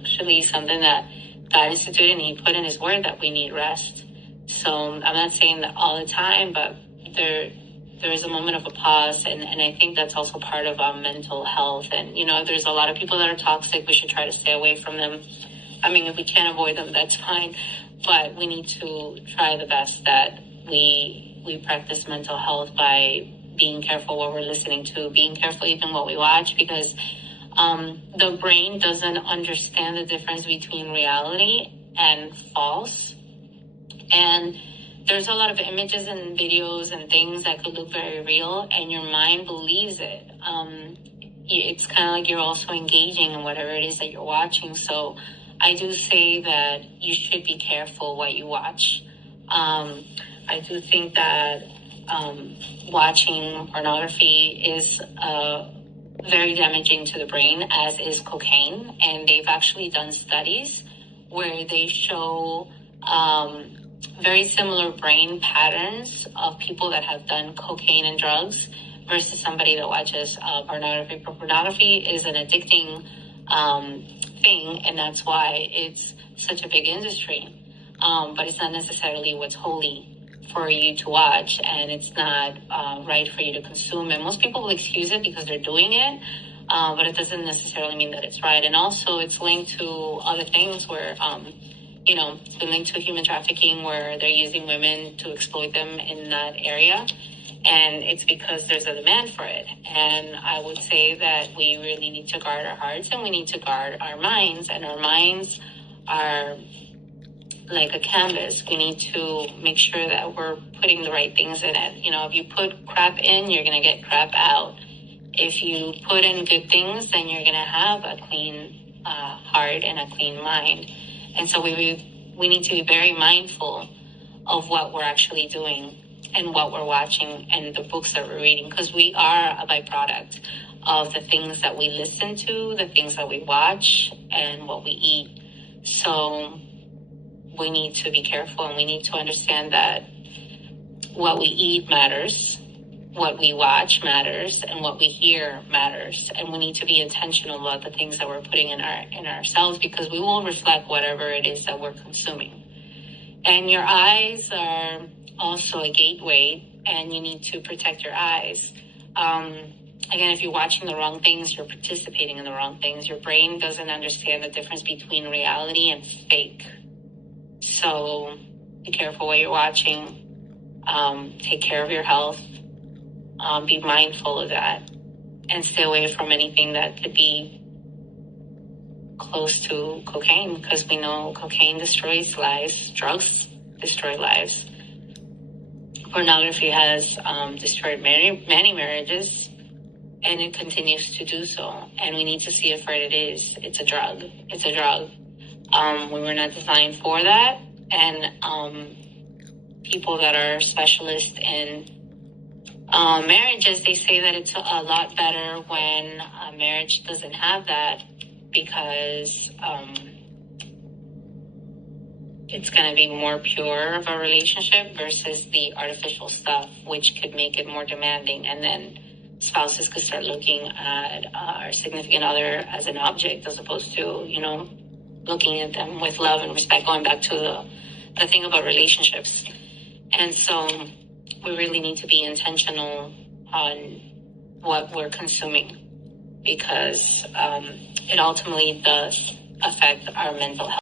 actually something that God instituted, and He put in His word that we need rest. So I'm not saying that all the time, but there is a moment of a pause, and I think that's also part of our mental health. And, there's a lot of people that are toxic. We should try to stay away from them. I mean, if we can't avoid them, that's fine. But we need to try the best that we practice mental health by being careful what we're listening to, being careful even what we watch, because the brain doesn't understand the difference between reality and false. And there's a lot of images and videos and things that could look very real, and your mind believes it. It's kind of like you're also engaging in whatever it is that you're watching. So I do say that you should be careful what you watch. I do think that watching pornography is very damaging to the brain, as is cocaine. And they've actually done studies where they show very similar brain patterns of people that have done cocaine and drugs versus somebody that watches pornography. Pornography is an addicting thing, and that's why it's such a big industry. But it's not necessarily what's holy for you to watch, and it's not right for you to consume. And most people will excuse it because they're doing it, but it doesn't necessarily mean that it's right. And also, it's linked to other things where it's been linked to human trafficking, where they're using women to exploit them in that area. And it's because there's a demand for it. And I would say that we really need to guard our hearts, and we need to guard our minds. And our minds are like a canvas. We need to make sure that we're putting the right things in it. If you put crap in, you're going to get crap out. If you put in good things, then you're going to have a clean heart and a clean mind. And so we need to be very mindful of what we're actually doing and what we're watching and the books that we're reading, because we are a byproduct of the things that we listen to, the things that we watch, and what we eat. So we need to be careful, and we need to understand that what we eat matters, what we watch matters, and what we hear matters. And we need to be intentional about the things that we're putting in ourselves, because we will reflect whatever it is that we're consuming. And your eyes are also a gateway, and you need to protect your eyes. Again, if you're watching the wrong things, you're participating in the wrong things. Your brain doesn't understand the difference between reality and fake. So be careful what you're watching. Take care of your health. Be mindful of that, and stay away from anything that could be close to cocaine, because we know cocaine destroys lives. Drugs destroy lives. Pornography has destroyed many marriages, and it continues to do so. And we need to see it for what it is. It's a drug. It's a drug. We were not designed for that. And people that are specialists in marriages, they say that it's a lot better when a marriage doesn't have that, because it's going to be more pure of a relationship versus the artificial stuff, which could make it more demanding. And then spouses could start looking at our significant other as an object, as opposed to, looking at them with love and respect, going back to the thing about relationships. And so we really need to be intentional on what we're consuming, because it ultimately does affect our mental health.